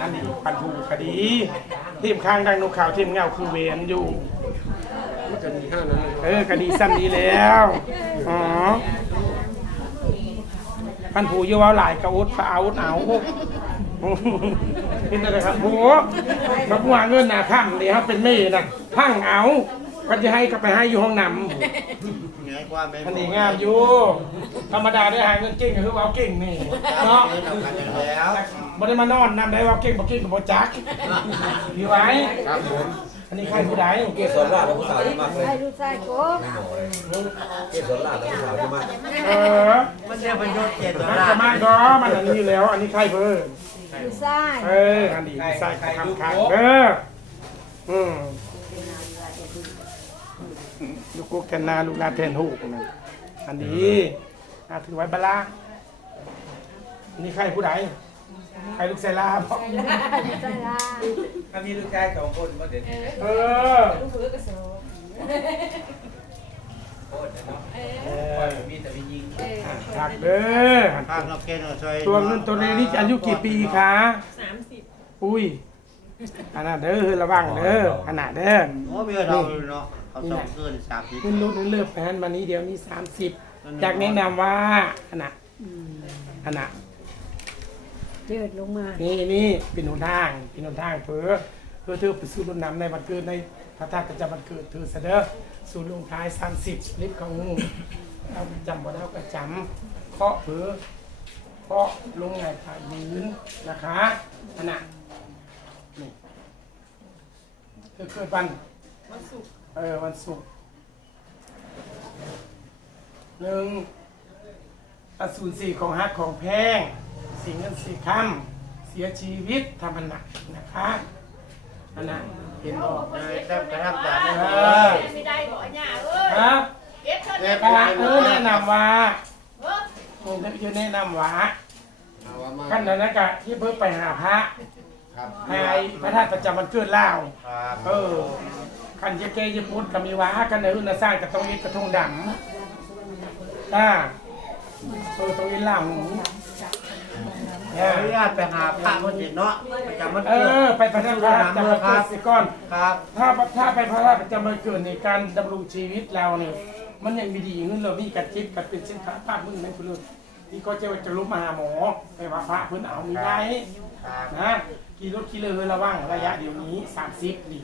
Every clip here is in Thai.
อันนี้ปันผูคดี ทีมข้างดังนกขาวทีมเงาคือเวนอยู่จะมีห้านั้นเลยเออคดีซ้ำนี้แล้วอ๋อพันผูเยาว่าหลายกระอุดพระอาวุธเอาเป็นอะไรครับโหบักว่าเงินหนาข้ามเดี๋ยวเป็นเม่นะพังเอาก็จะให้ก็ไปให้อยู่ห้องน้ำ ง่ายกว่าไหมอันนี้งามอยู่ ธรรมดาได้หาเงินเก่งก็คือว่าเอาเก่งนี่เนาะเรากันแล้วบ่ได้มานอนนำได้ว่าเก่งบ่เก่งก็บ่จักพี่ไว้ครับผมอันนี้ใครผู้ใดเกสรลาดผู้สาวที่มากเลยให้ลูกชายโกบไม่หมอเลยเกสรลาดผู้สาวที่มากเออมันจะเป็นยศเกียรติมันจะมากก็มันอันนี้อยู่แล้ว อันนี้ใครเพิ่นลูกชายเอออันนี้ใส่คำคักเอออืม ลูกกุ๊กกันนาลูกลาแทนหูกนั่นอันนี้อะถือไว้บลาอันนี้ใครผู้ใดใครลูกไซลาบอกลูกชายลาถ้ามีลูกชายสองคนก็เด็ดเออโคตรนะเนาะเอปล่ออยมีแต่มียิงถักเด้อภาคเราเกณฑ์เราช่วยตัวเงินตัวนี้นี่อายุกี่ปีคะสามสิบอุ้ยอันนั้นเด้อระวังเด้อขนาดเด้อ โอ้เบื่อเราเนาะ เขาส่งเกินสามสิบขึ้นรถเลิกแผนมานี้เดี๋ยวนี้สามสิบอยากแนะนำว่าขนาดขนาดเจิดลงมานี่นี่เป็นหนทางเป็นหนทางเพื่อเพื่อเธอไปสู่รุ่นนำในวันเกิดในพระธาตุประจำวันเกิดเธอเสด็จสู่ลงท้ายสามสิบลิฟต์ของงูเราจำบ่ได้ก็จำเคาะเพื่อเคาะลงไงผ่านยืนนะคะขนาดนี่เธอเกิดวันวันศุกร์ เออวันศุกร์หนึ่งอสูรสี่ของฮักของแพงสีเงินสีคำเสียชีวิตทำมันหนักนะคะอันนั้นเห็นบอกนายตั้งกระทำจากเอเอออไม่ได้บอกเนี่ยเอ้ยฮะเก็บเท่าเอนี้อกะเออแนะนำว่าเออเออจะแนะนำว่าเอามาขั้นนั้นนะกะที่เพิ่งไปหาพระครับหายพระธาตุประจำวันเกิดเล่าครับเออ ขันเจเกยพุทธก็มีว่ากันในรุ่นนะสร้างกับตรงนี้กระทงดำอ่าเออตรงนี้เล่าหนูขออนุญาตไปหาพระคนจิตเนาะประจำมันเอเกิด อ ไปพระธาตุประจำวันเกิดสิก่อน ครับถ้าถ้าไปพระราชประจำวันเกิดในการดำรงชีวิตเราเนี่ยมันยังมีดีเงินเรามีกัดจิบกัดเป็นเส้นทางภาพมึงในคุณลุงที่ก็จะจะลุกมาหาหมอไปว่าพระเพื้นเอามีได้ครับนะกี่รถกี่เลยระวังระยะเดี๋ยวนี้ 30นี่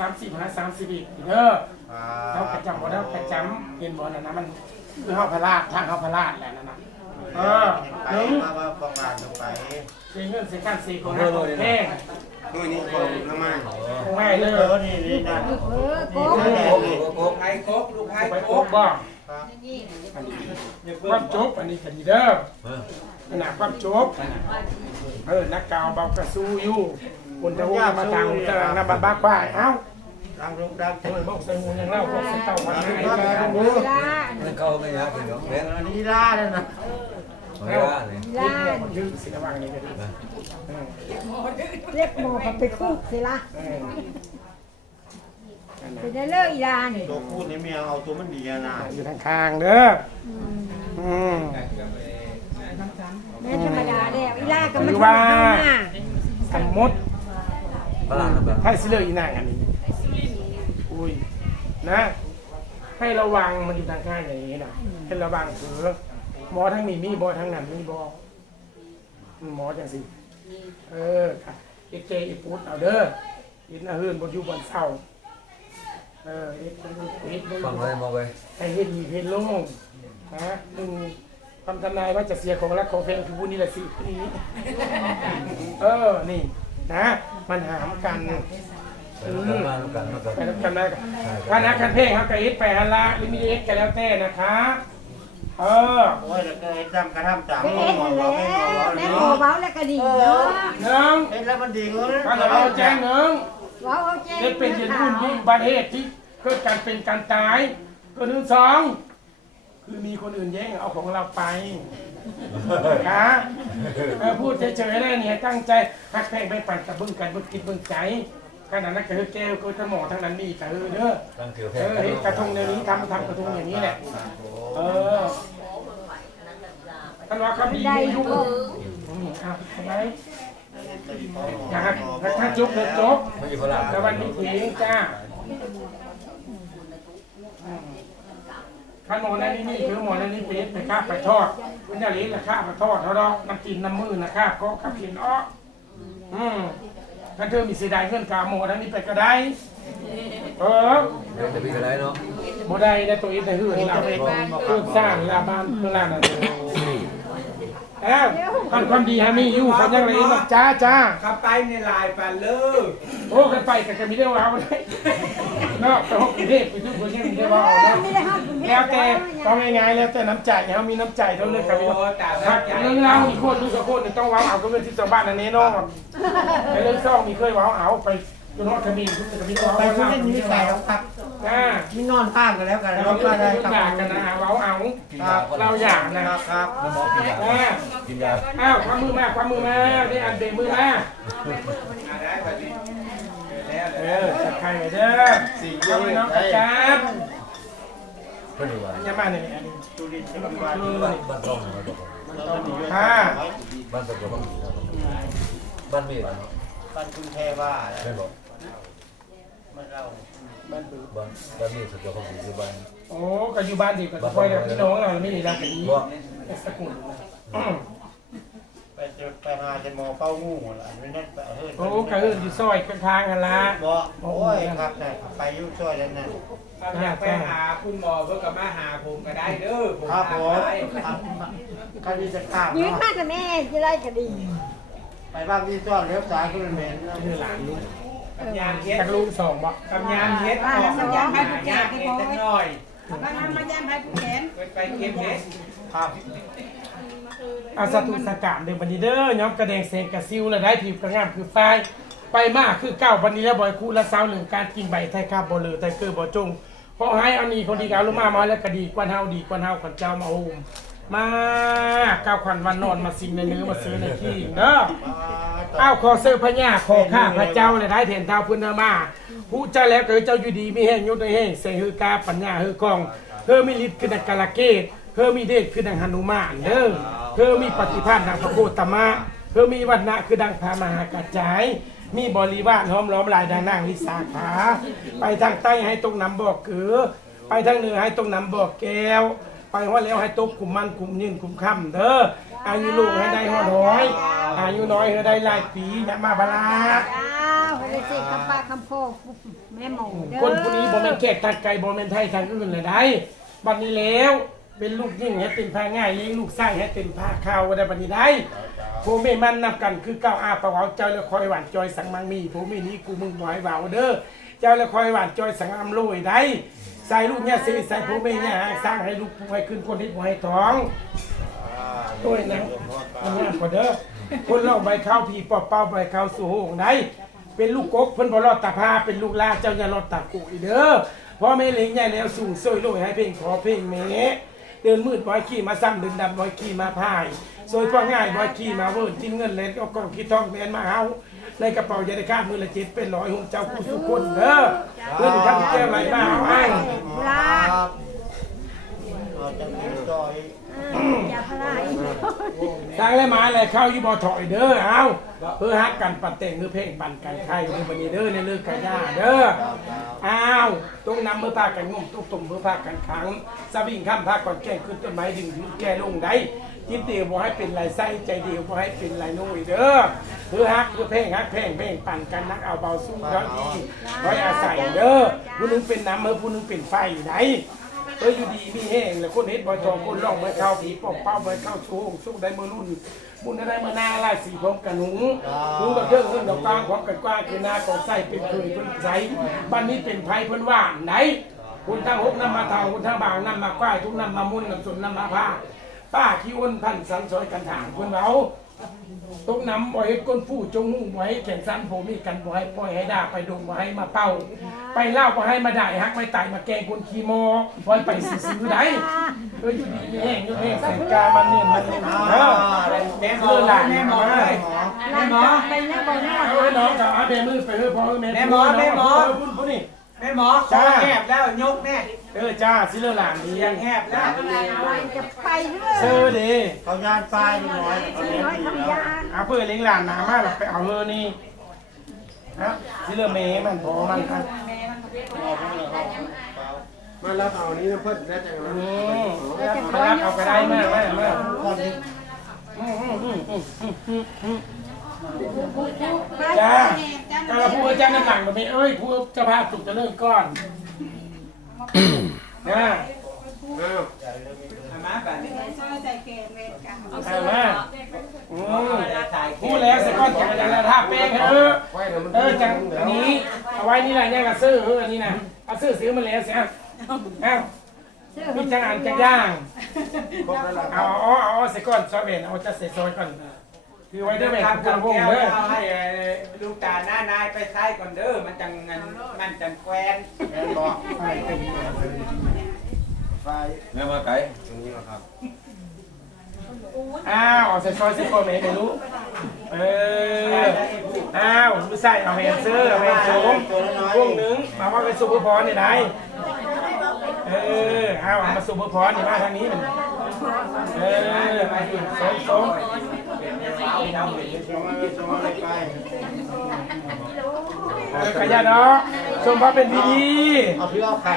30หา30อีกเด้อครัเขาบประจำบ่ได้ประจำเห็นบ่นั่นนะมันคือเฮาพระราชทางเฮาพระราชแหละนั่นน่ะเออไปหนึ่งมาว่าประกาศลงไปเสียเงินเสียการเสียของนักของแพงด้วยนี่ของน้ำมันของง่ายเลเอยอนี่นี่นั่นเออโกนี่บแดงนี่โกไผ่โกกลูกไผ่ไปโกโอ๊กกบ่ครับความจบอันนี้กันดีเด้อขนาดความจบเออนักกาวเบากระสู้อยู่คนจะว่ามาทางตารางน้ำบักบ้ายเอ้า รังรูปดังเออบอกใส่หูย่างเล่าบอกใส่เต่าวันนี้เวลานั่นเขาไม่ยากเลยเนาะแม่อันนี้ได้แล้วนะไม่ได้เลยเวลายืดสิระวังนี่ก็ดีเออเรียกหมอมาไปคุกสิละเออนั่นน่ะเป็นได้เลิกอีลานตัวพูดนี่เมียเอาตัวมันดีนะอยู่ทางข้างเด้ออืม แม่ธรรมดาแล้วอีลาก็มันหรือทำว่ามาสมมติพลาดนะแบบให้สิเลือกอีนางอันนี้ อุ้ยนะ ให้ระวังมันอยู่ทางข้างอย่างนี้นะให้ระวังเถอะหมอทั้งนี้มีบอทั้งนั้นมีบอหมอจังสิเออค่ะเอเจอีปูดเอาเด้ออินอาเฮือนบนอยู่บนเสาเออเอ็ดบนเอ็ดบนฟังเลยมองไปให้เฮ็ดมีเฮ็ดโล่งนะหนึ่งคำทำนายว่าจะเสียของรักของเพลงคือผู้นี้แหละสิผู้นี้เออนี่นะ มันหามกัน ไปทำกันมาทำกันมากันไปทำกันได้กันถ้านักการเพลงเขากระอิดไปฮันละลิมิเอ็กกันแล้วแต่นะคะเออโอ้ยแล้วก็ไอ้ดำกระทำจากไปหมเอ็ดอนั่นเราแหละไม่หมอเราแม่หมอเนาะเบาแล้วก็ดีเนาะหนึ่งเอ็ดแล้วมันดีเงินถ้าเราแจ้งหนึ่งเว้าเอาเจ๊จะเป็นเหตุวุ่นยิ่งประเทศที่เกิดการเป็นการตายก็หนึ่งสองคือมีคนอื่นแย่งเอาของเราไปนะเออพูดเฉยๆเลยเนี่ยตั้งใจหักแพงไปปั่นกับเบิ้งกันเบิ้งคิดเบิ้งใจ ขนาดนั้นก็คือแก้วก็ทั้งหมอทั้งนั้นนี่ก็เออเด้อตั้งเกี่ยวแพเออเฮ็ดกระทงในนี้ทำทำกระทงอย่างนี้แหละเออท่านว่าคำดีได้มีทุยุกคอืมอะทำไมนะครับถ้าจุบเลยจบไม่มีพลังแล้ววันนี้เพลงจ้าขันหมอนั่นนี่นี่คือหมอนั่นนี่เป็ดไปข้าไปทอดคุณยาลีนะข้าไปทอดเขาดอกน้ำกินน้ำมือนะข้าก็ขับกินอ้ออืม ถ้าเธอมีเสียดายเงินกาหมอนั่นนี่ไปก็ได้ เออเดี๋ยวจะมีอะไรเนาะบ่ได้ได้ตัวอีแต่หื้อเราคือสร้างลาบ้านคือลานนั่นเอ้าทำความดีฮะมีอยู่เขายังไรอีกจ้าจ้าขับไปในลายปันเลยโอ้กันไปกันก็มีได้ว่าเอาเลยเนาะไปหกประเทศไปทุกคนยังมีได้ว่าเอาเอเนาอ ไม่ได้ห้ามคุณแล้วแต่ต้องง่ายๆแล้วแต่น้ำใจเขามีน้ำใจเท่านั้นครับพี่น้องโอ้ตามครับใจเรื่องเล่าอีกคนดูสักคนต้องว้าเอาก็เรื่องที่ชาวบ้านอันนี้เนาะไอ้เรื่องซ่องมีเคยว้าเอาไปจนฮอดกระบี่ทุกกระบี่ว้าไปเอาคุณเล่นมีใส่เอาครับอ่ามีนอนข้างกันแล้วกันเราแล้วก็ก็ได้ได้คครัรับบกันนะว้าเอาครับเราอยากนะครับครับน้ำหมอกินยาอ่ากินยาอ้าวความมือมาความมือมาได้อันเบรมือมาอ่าได้แบบนี้แล้วเอแล้วอจับใครไว้เด้อสี่ยกน้องกระจับ เพื่อนอยู่ว่าอันยามาเนี่ยอันนี้ตุลินที่มันว่าบ้านบ้านต้องมาบอกค่ะบ้านตะกัวบ้านบ้านมีอะไรเนานคุณแทว่าไม่บอกมันเราบ้านบ้านบ้านมีสกัวบ้านอยู่บ้านโอ้ก็อยู่บ้านดีกว่าคอยกับพี่น้องเราไม่มีรักกันดีบ่สกุลไปเจอไปหาจะมอเป้างูล่ะอันนี้นั่นไปเฮ้ยโอ้กระเอินอยู่ซอยข้างๆกันละบ่โอ้ยครับไปยุ่งช่วยแล้วนั่น อยากไปหาคุณหมอเพื่อกับมาหาผมก็ได้เด้อผมครับผมคดีจะข้ามยืนเนาะมากกับแม่จะได้ก็ดีไปบ้านที่ซ่อนเลี้ยวซ้ายขึ้นเหม็นคือหลานลูกกำยานเฮ็ดจากลูกสองบ่กำยานเฮ็ดออกกำยานให้ผู้แก่เฮ็ดจังหน่อยมาทำมาย่านให้ผู้แขนไปไปเก็บเฮ็ดครับอาสตุสกามเดิมบันนี้เด้อย้อมกระแดงเซงกระซิวและได้ผิวกระงามคือไฟไปมากคือเก้าบันนี้แล้วบ่อยคู่ละเสาหนึ่งการกินใบไทยคาบบ่เลยไทเกอร์บ่จง เพราะให้เอานี่คนดีกาลูกมามาแล้วก็ดีกว่าเฮาดีกว่าเฮากันเจ้ามาโฮมมาก้าวขวัญวันนอนมาสิงในเนื้อมาซื้อในขี้เด้ออ้าวขอเสื้อพญาขอข้าพระเจ้าเลยได้เถียนเท้าพื้นเนมาผู้เจ้าแล้วเก็เจ้าอยู่ดีมีแห้งยุดในแห้งเสฮือกาปัญญาเฮือกองเธอมีฤทธิ์คือดังกาลเกตเธอมีเดชคือดังหนุมานเด้อเธอมีปฏิภาณดังพระโคตมะเธอมีวันณะคือดังพามหากระจาย มีบริวารห้อมล้อมลายดังนางลิสาขา ไปทางใต้ให้ตรงน้ำบ่อเกือ ไปทางเหนือให้ตรงน้ำบ่อแก้ว ไปว่าแล้วให้ตกคุมมันคุมยืนคุมค่ำเด้อ อายุลูกให้ได้หอดร้อย อายุน้อยให้ได้หลายปีอย่ามาบาลาจ้าไปเลยสิคำปาคำโพแม่หมูเด้อคนผู้นี้บ่แม่นแขกทางไกลบ่แม่นไทยทางอื่นเลยได้บัดนี้แล้วเป็นลูกยิ่งให้เป็นพาง่ายเลี้ยงลูกไส้ให้เป็นพาข้าวได้บัดนี้ได้ ผู้แม่มันนำกันคือเก้าอาปะเวาเจ้าแล้วคอยหวานจอยสังมังมีผู้มีนี้กูมึงบ่ให้เว้าเด้อเจ้าแล้วคอยหวานจอยสังอำโลยได้ใส่ลูกเนี่ยสิใส่ผู้แม่เนี่ยสร้างให้ลูกผู้ให้ขึ้นคนที่บ่ให้ท้องด้วยนะมันงามกว่าเด้อคนเราใบข้าวผีปอบเป้าใบข้าวสูงได้เป็นลูกกกเพิ่นบอดตาพาเป็นลูกลาเจ้าอย่ารอดตากุอีเด้อพ่อแม่เลี้ยงใหญ่แล้วสูงซอยโลยให้เพลงขอเพลงแม่เดินมืดบอยขี่มาซ้ำเดินดำบอยขี่มาพาย ซอยพ่อง่ายบ่อยขี่มาเวิร์นจิ้มเงินเลยก็กองคิดทองแมนมาเฮาในกระเป๋ายาได้คามือละเจ็ดเป็นร้อยหงเจ้าผู้สุคนเด้อเพื่อนที่ทำแก้วไหลมาเอาอ้ลาครับเราจะมีจอยอย่าพลาดสร้างแล้มาอะไรเข้าอยู่บ่ถอยเด้อเอาเพื่อฮักกันปัดแต่งมือเพลงปั่นกันไข่ในบันนี้เด้อในเลิกกันยาเด้ออ้าวต้องนำมือพากันงมต้องตุ่มมือพากันขังสวิงข้ามพาก่อนแก่ขึ้นต้นไม้ดึงถึงแก่ลงได้ จิตเดียวบ่ให้เป็นไรไส้ใจเดียวบ่ให้เป็นไรนุ่ยเด้อเพื่อฮักเพื่อเพลงฮักเพลงเพลงปั่นกันนักเอาเบาสู้ร้อยดีร้อยอาศัยเด้อผู้หนึงเป็นน้ำมือผู้หนึงเป็นไฟไหนเอออยู่ดีมีแห้งแล้วคนเฮ็ดบ่อยทองคนร้องบ่อยเข้าผีปอกเป้าบ่อยเข้าสูงสู้ได้มือรุ่นบุญได้มานาลายสีพร้อมกันหุงหุงกับเรื่องเรื่องดอกกลางพร้อมกันกว้างคือหน้าของใส่เป็นเคยเพิ่นใส่บ้านนี้เป็นไผเพิ่นว่าไหนคุณทั้งหกนำมาเท่าคุณทั้งบางนำมากว้ายทุกนำมามุ่นนำสนนำมาผ้า ป้าขี้อ้นพันสันซอยกันถางเพิ่นเว้าตกน้ำบ่ให้ก้นผู้จงมุ่งบ่ให้แข่งสั้นผมมีกันบ่ให้ปล่อยให้ด่าไปดงบ่ให้มาเป่า ไปเล่าบ่ให้มาได่าฮักไม่ตายมาแกงคนขี้โมปล่อยไปซื้อได้เอออยู่ดีมีแห้งอยู่แห้งแสงกามันเนี่ยมันเนี่ยอ่าเออแม่หมอแม่หมอเลยแม่หมอไปแล้วบ่นอเออน้องกับอาเบมือไปเฮ้ยพ่อแม่แม่หมอแม่หมอพุ่นพุ่นนี่ แม่หมอขอแหบแล้วยกแน่เออจ้าซิเลอหลานดียังแหบแล้วจะไปเรื่อยเซอร์ดีเขายานปลายน้อยเขาเลี้ยงน้อยดีทำแล้วยาเอาเพื่อเลี้ยงหลานหนามากเราไปเอาเฮอนี่ฮะซิเลอเมมันพอมันครับมารับเอานี้เพิ่นได้จังอืนะมมารับเอาไปได้มากมากมาก คนที่อืมอืมอืมอืมอืมอืมอืมจ้าถ้าเราพูดว่าจ้าน้ำหลังแบบนี้เอ้ยพูดเจะพาพสุกจะเลิกก่อนนะอ้าวมาแบบนี้ซอยใส่แกงเลยกันเอามาอืมพูดแล้วสักก้อนจะจะท่าแป้งเออไว้เดี๋ยวมันเออจังอันนี้เอาไว้นี่แหละเนี่ยกับซื้อเอออันนี้นะเอาซื้อซื้อมาแล้วสิอะอ้าวมีจังอ่านจังย่างครบแล้วล่ะเอาเอาเอาเอาใส่ก่อนซอยเบนเอาจะใส่ซอยก่อน คือไว้ได้ไหมครับทำคุกัณบวงแก้วเลยเอาให้ลูกตาหน้านายไปใช้ก่อนเด้อมันจังงันมันจังแควนแม่บอกไปไปแม่มาไกลตรงนี้นะครับอ้าวเอาใส่ซอยใส่ก่อนไหมไม่รู้เอออ้าวรู้ใส่เอาแฮนเซอร์เอาแฮนโสมพวงหนึ่งมาว่าเป็นซูเปอร์พอร์นี่ได้เออเอาเอามาซูเปอร์พอร์นี่มาทางนี้มันเออมาดิสมสมชมอะไรชมอะไรไปเออ ขยันเนาะชมพระเป็นดีดีเอาพี่เอาไข่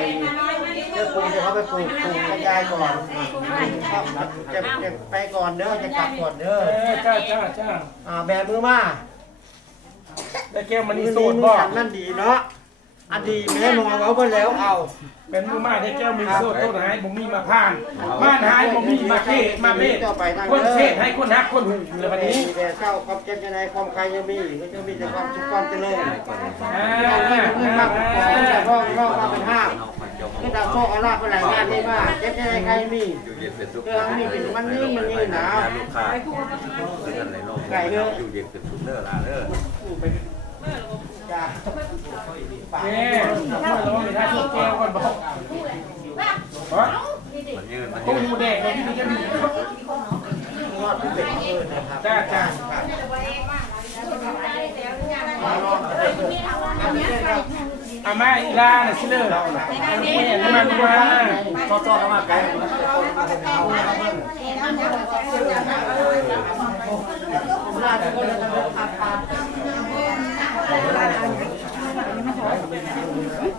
เจ้าปูจะเขาไปปลูกปลูกกระจายก่อนจะจะไปก่อนเด้อจะกลับก่อนเด้อเจ้าจ้าจ้าอ่าแบมือมาแล้วแก้วมันนี่สูตรบ่อกันนั่นดีเนาะ อันดีแม่นอนเอาไปแล้วเอา เป็นมือมาได้แก้วมีโสดต้นหายบ่มีมาผ่านบ้านหายบ่มีมาเขตมาเมตคนเทศให้คนฮักคนหูเลยวันนี้แต่เศร้าความเจ็บยังไงความใครยังมีก็จะมีแต่ความสุขความเจริญอ่าเราเงินเงินมากกว่าแต่พ่อพ่อมาเป็นห้ามก็ตามโชคอาลาภเป็นหลายงานนี่มาเจ็บยังไงใครมีอยู่เย็นเป็นสุขเรื่องนี้เป็นมันนี่มันนี่หนาวลูกค้าเพื่อนไหนลงอยู่เย็นเป็นสุขเด้อล่ะเด้อจ้าแม่มาลองไปท่าที่แก้วก่อนบอกเพราะมันยืนมันคงยืนมูแดงเลยที่นี่ก็มีจ้าจ้าองกันเลามาอีลาน่ะสิเลอร์แม่นี่มาดูว่าต่อต่อาไกลลาดก็เลยอัดปา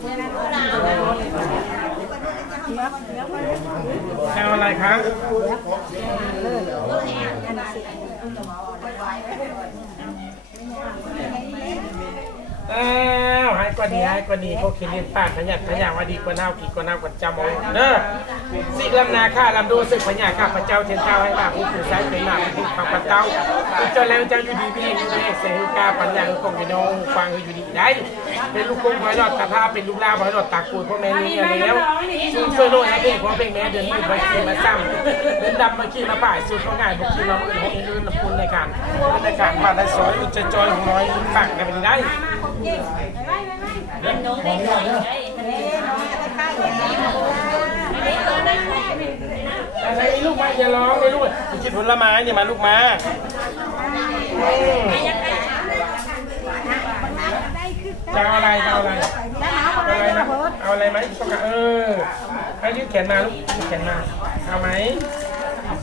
กเอาอะไรครับอ้าวให้กว่านี้ให้กว่านี้เขาคิดเล่นปากขยันขยันว่าดีกว่าเน่ากี่กว่าเน่ากันจำเอาเด้อสิลำนาข้าลำดูสึกพญาข้าพระเจ้าเทียนเจ้าให้มาผู้ผู้ใช้เป็นมาผู้ข้าพระเจ้าเจ้าแล้วเจ้าอยู่ดีพี่อยู่ดีเสียงกาปัญญาคือคงพี่น้องฟังคืออยู่ดีได้เป็นลูกกงบอยหลอดตาพาเป็นลูกลาบอยหลอดตากูพ่อแม่นี่แล้วช่วยช่วยโลดนะเพ่งพ่อเพ่งแม่เดือนนี้ไปขี่มาซ้ำเดินดำมาขี่มาป่ายสุดเพราง่ายบอกขี่มาเอื่นห้องอื่นละคุณในการในการมาได้ซอยอุจจอยของน้อยปากกันเป็นได้ อะไรลูกมาอย่าร้องเลยลูกกินผลไม้อย่ามาลูกมาจะเอาอะไรจะเอาอะไรเอาอะไรนะเอาอะไรไหมต้องการเออให้ยืดแขนมาลูกยืดแขนมาเอาไหม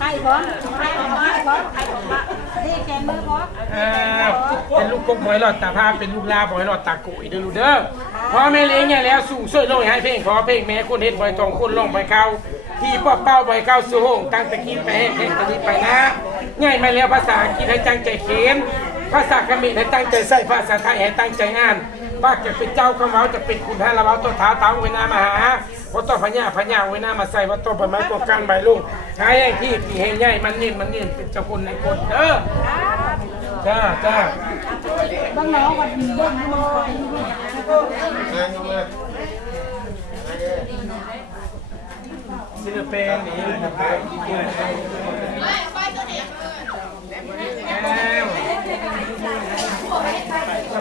ไข่พร้อมไข่พร้อมไข่พร้อมไข่พร้อมที่แกงมือพร้อมอ้าวเป็นลูกกบอยหลอดตาผ้าเป็นลูกลาบอยหลอดตากุยเด้อลูกเด้อพ่อแม่เลี้ยงเนี่ยแล้วสูงช่วยลงให้เพลงขอเพลงแม่คนเฮ็ดบอยทองคนลงบอยเข้าที่ป้อเป้าบอยเข้าสู่ห้องตั้งตะกี้ไปให้เพลงตะกี้ไปนะง่ายมาแล้วภาษาอังกฤษให้จังใจเขียน ภาษาเขมรให้ตั้งใจใส่ภาษาไทยให้ตั้งใจอ่านว่าจะเป็นเจ้าคำเว้าจะเป็นคุณท่าละเว้าตัวเท้าเต้าเวนามาหาว่าต่อพญาพญาไว้หน้ามาใส่ว่าต่อไปไม้ตัวกันใบลุงใช้ไอ้ที่ที่เห็นใหญ่มันเนียนมันเนียนเป็นเจ้าคนในคนเด้อจ้าจ้าต้องน้องวันนี้เล่นมอยงานเข้ามาศิลปินนี่นะครั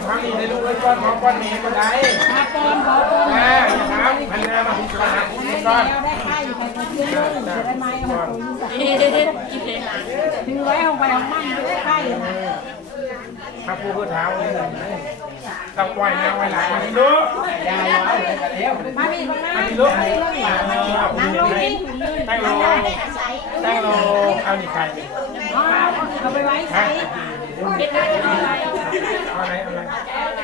บ นี่ในลูกเอ้ยก้อนของก้อนนี้ก็ได้มาปอนขอปอนอ่าอย่าถามพันนามาพิจารณาให้ก้อนแล้วได้ไข่ไปคนเดียวจะได้ไม้ของตัวอยู่ถือไว้ของไปของมันได้ไข่ถ้าผู้พูดเท้าเนี่ยต้องปล่อยนางไว้หลังมาที่ลูกยายเอาเลยกันแล้วมาพี่มามามาที่พี่ลูลูกกนั่งลงตั้งลงตั้งลงเอานี่ใครเอาไปไว้ใส่เอาอะไรเอาอะไร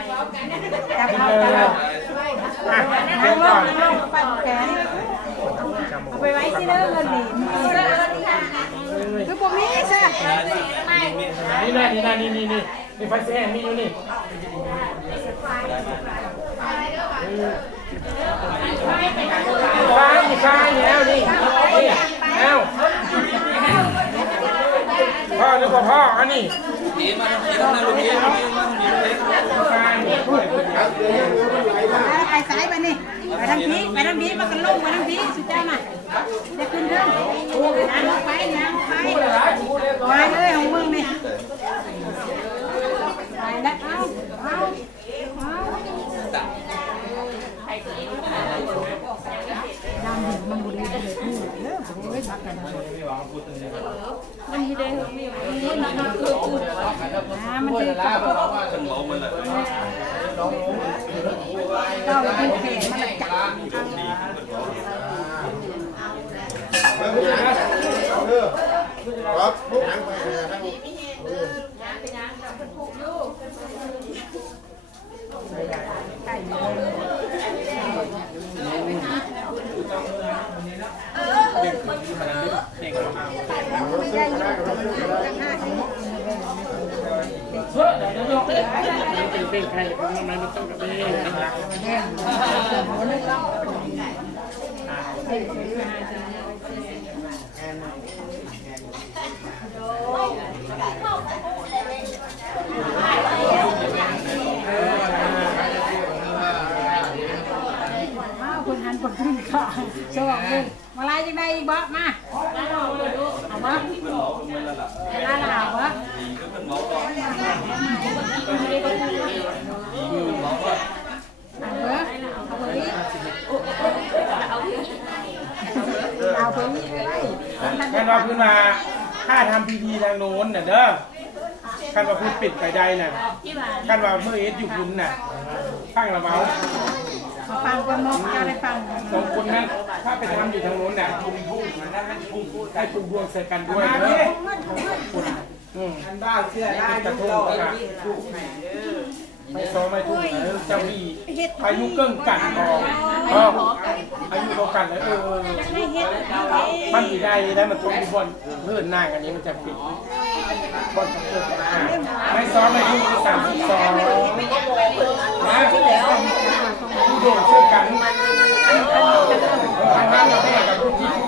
จับเอาเลยจับอ่เอาเดี๋ยวลก่องนลงปั่นแขนเอาไปไว้ที่เด้อเงินนี่คือผมมีซะนี่นะนี่นะนี่นี่นี่นี่ไฟแสงมีอยู่นี่ไฟไฟแล้วนี่นี่เอ้าพ่อหรือเปล่าพ่ออันนี้ ไปสายไปนี่ไปทางนี้ไปทางนี้มันลงมาทางนี้สุดเจ้าน่ะจะขึ้นเด้อน้ำไปน้ำไปมาเลยของมึงนี่ไปแล้วเอาเอาดำเห็น มันบุรีเลยพูดเด้อผมไม่บักกันนะมันที่ได้มีมันมันคือคืออ่ามันจะลาบอกว่าฉันหมอมันเลยเก้าเป็นแขนมันจับครับลูกหางไปนะเป็นใครเป็นมันมันต้องกับเองอ้าวคนหันคนขึ้นก็สว่างเลยมาไล่จังไดอีกบ่มา แค่ว่าพื้นมาถ้าทำพิธีทางโน้นน่ะเด้อขั้นว่าพื้นปิดไปได้น่ะขั้นว่าเมื่อเอ็ดอยู่คุณน่ะฟังละเมา ฟังกันมองเจ้าได้ฟังสองคนนั้นถ้าไปทำอยู่ทางโน้นเน่ะทุ่มทุ่มให้ทุ่มให้ทุ่มดวงใส่กันด้วยเด้ออืมอันบ้าเสื้อลายกระยุทงปก็ถูกไหนเด้อไม่ซ้อมไม่ทุ่มเจ้าพี่พายุเกิ้งกันกองเอออายุเท่ากันเลยเออม่เฮ็ดมันมีได้ได้มันทุ่บอลเลื่อนหน้ากันนี้มันจะปิดบอลเกิดไม่ซ้อมไม่ทุ่มสามสิบสองนะผู้โดดเชื่อกันทางบ้านเราไม่กับลูกที่ผู้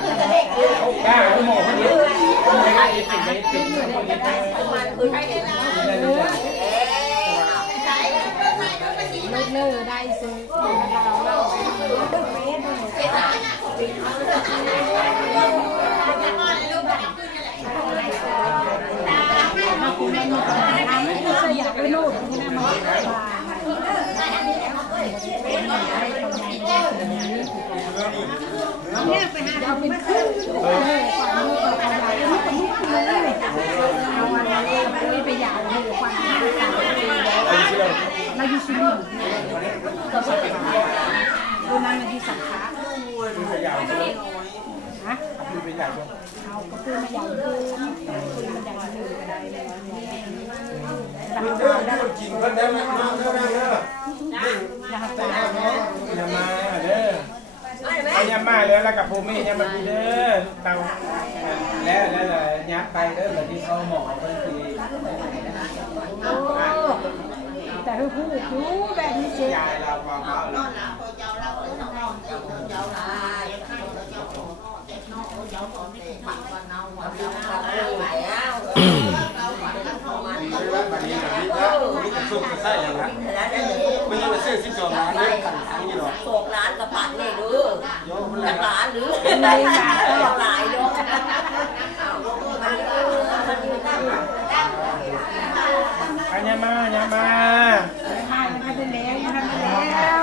ไก่เชื่อกันได้ผู้หมอคนนี้ไม่ได้ติดไม่ติดคนนี้ลูกเลือได้ซื้อเราเรามาคุณไม่มีปัญหาไม่คือสยามไปโน่นนะมา เนี่ยไปหาเราเป็นคู่เออความมือความอะไรนี่เป็นมุกเลยเอาอะไรเลยไปยาวให้ความต่างเราอยู่สุรินทร์ดูนั่นอยู่สังขารมีขยาวด้วยฮะมีขยาวด้วยเอากระปืนมาใหญ่เกินปืนมาใหญ่เลยก็ได้เลยดังเด้อเด้อกินกันได้ไหมมาเด้อเด้อดังตาอย่ามาเด้อ เอาย่ามาเลยแล้วกับผมไม่อย่ามาดีเด้อลูกเตาแล้วแล้วเลยยัดไปเด้อแบบที่เขาหมอเพิ่นคือแต่คือพูดดูแบบนี้เจ๊ยายเราความเอาเราวัน มีมีกรองไม่เส้อสิบองล้านเล่กร้านกับปัดเลยหรือกับล้านหรือมหลายอย่าอัมา